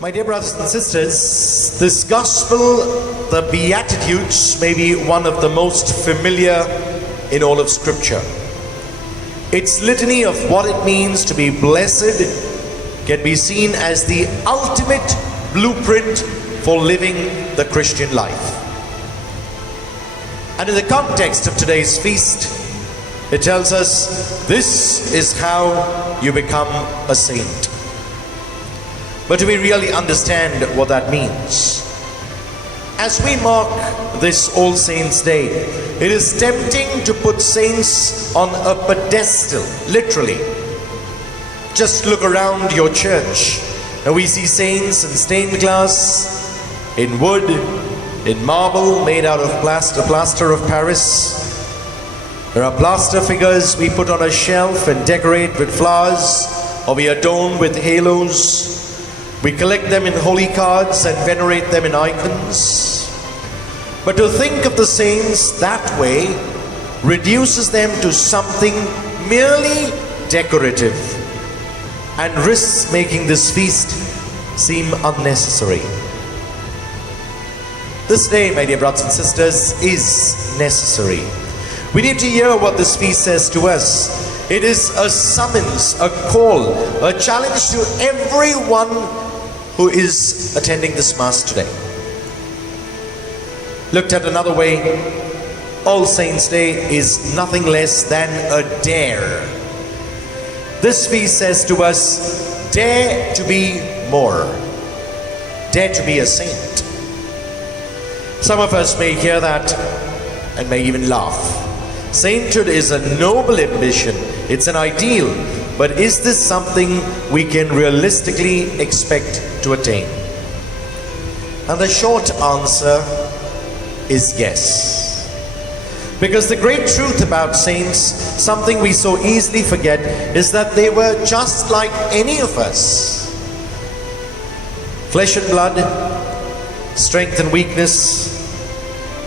My dear brothers and sisters, this gospel, the Beatitudes, may be one of the most familiar in all of Scripture. Its litany of what it means to be blessed can be seen as the ultimate blueprint for living the Christian life. And in the context of today's feast, it tells us this is how you become a saint. But do we really understand what that means? As we mark this All Saints' Day, it is tempting to put saints on a pedestal, literally. Just look around your church and we see saints in stained glass, in wood, in marble made out of plaster of Paris. There are plaster figures we put on a shelf and decorate with flowers, or we adorn with halos. We collect them in holy cards and venerate them in icons. But to think of the saints that way reduces them to something merely decorative and risks making this feast seem unnecessary. This day, my dear brothers and sisters, is necessary. We need to hear what this feast says to us. It is a summons, a call, a challenge to everyone who is attending this Mass today. Looked at another way, All Saints' Day is nothing less than a dare. This feast says to us, dare to be more. Dare to be a saint. Some of us may hear that and may even laugh. Sainthood is a noble ambition. It's an ideal. But is this something we can realistically expect to attain? And the short answer is yes. Because the great truth about saints, something we so easily forget, is that they were just like any of us. Flesh and blood, strength and weakness.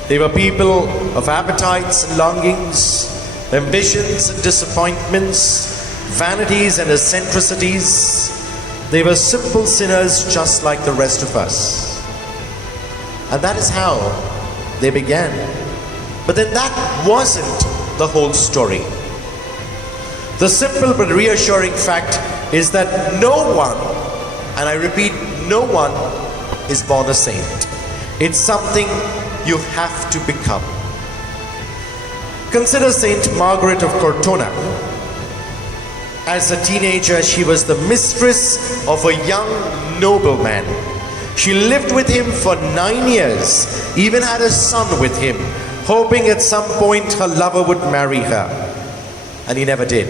They were people of appetites and longings, ambitions and disappointments, vanities and eccentricities. They were simple sinners just like the rest of us. And that is how they began. But then that wasn't the whole story. The simple but reassuring fact is that no one, and I repeat, no one is born a saint. It's something you have to become. Consider Saint Margaret of Cortona. As a teenager, she was the mistress of a young nobleman. She lived with him for 9 years, even had a son with him, hoping at some point her lover would marry her. And he never did.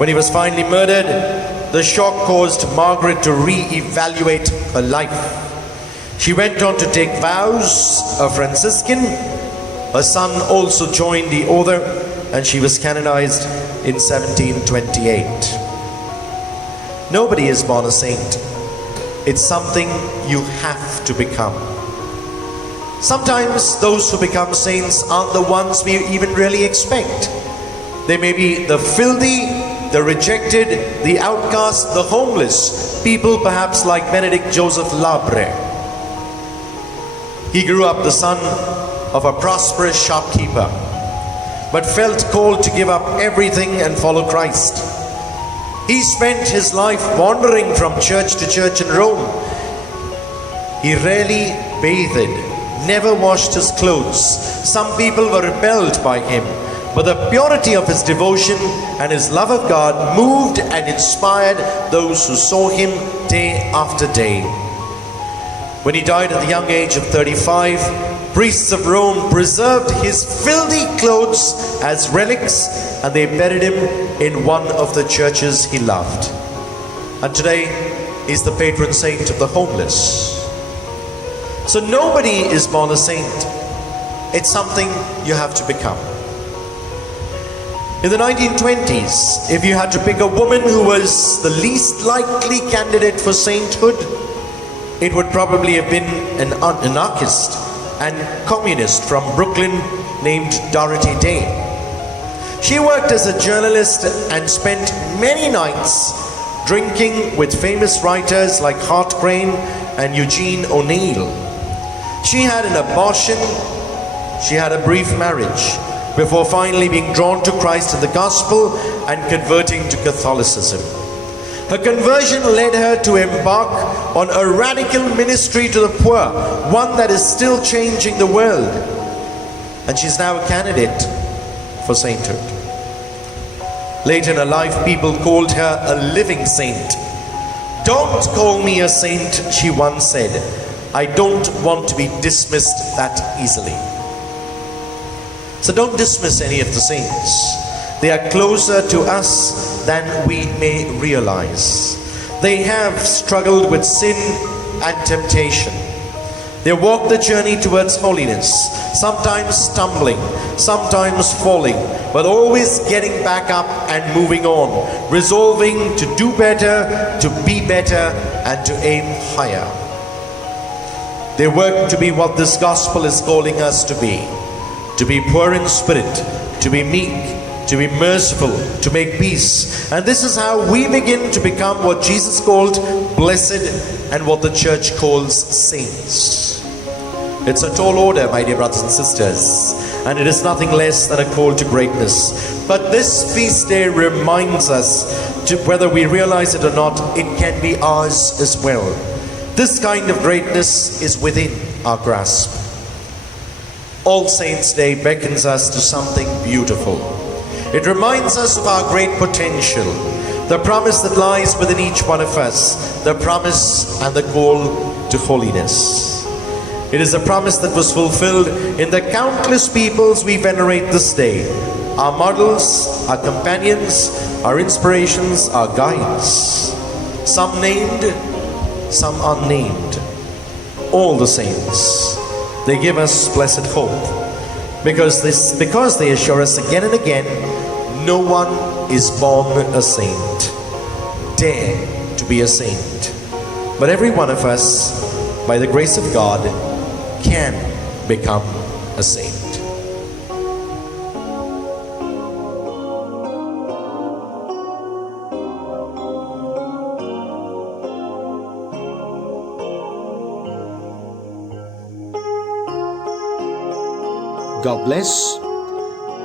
When he was finally murdered, the shock caused Margaret to re-evaluate her life. She went on to take vows, a Franciscan. Her son also joined the order, and she was canonized in 1728. Nobody is born a saint. It's something you have to become. Sometimes those who become saints aren't the ones we even really expect. They may be the filthy, the rejected, the outcast, the homeless, people perhaps like Benedict Joseph Labre. He grew up the son of a prosperous shopkeeper, but felt called to give up everything and follow Christ. He spent his life wandering from church to church in Rome. He rarely bathed, never washed his clothes. Some people were repelled by him, but the purity of his devotion and his love of God moved and inspired those who saw him day after day. When he died at the young age of 35, priests of Rome preserved his filthy clothes as relics, and they buried him in one of the churches he loved. And today, he's the patron saint of the homeless. So nobody is born a saint. It's something you have to become. In the 1920s, if you had to pick a woman who was the least likely candidate for sainthood, it would probably have been an anarchist and communist from Brooklyn named Dorothy Day. She worked as a journalist and spent many nights drinking with famous writers like Hart Crane and Eugene O'Neill. She had an abortion, she had a brief marriage, before finally being drawn to Christ in the gospel and converting to Catholicism. Her conversion led her to embark on a radical ministry to the poor, one that is still changing the world. And she's now a candidate for sainthood. Late in her life, people called her a living saint. "Don't call me a saint," she once said. "I don't want to be dismissed that easily." So don't dismiss any of the saints. They are closer to us than we may realize. They have struggled with sin and temptation. They walk the journey towards holiness, sometimes stumbling, sometimes falling, but always getting back up and moving on, resolving to do better, to be better, and to aim higher. They work to be what this gospel is calling us to be poor in spirit, to be meek, to be merciful, to make peace. And this is how we begin to become what Jesus called blessed and what the church calls saints. It's a tall order, my dear brothers and sisters, and it is nothing less than a call to greatness. But this feast day reminds us, whether we realize it or not, it can be ours as well. This kind of greatness is within our grasp. All Saints' Day beckons us to something beautiful. It reminds us of our great potential, the promise that lies within each one of us, the promise and the call to holiness. It is a promise that was fulfilled in the countless peoples we venerate this day, our models, our companions, our inspirations, our guides. Some named, some unnamed. All the saints. They give us blessed hope, because they assure us again and again, no one is born a saint. Dare to be a saint. But every one of us, by the grace of God, can become a saint. God bless,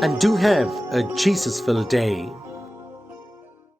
and do have a Jesus-filled day.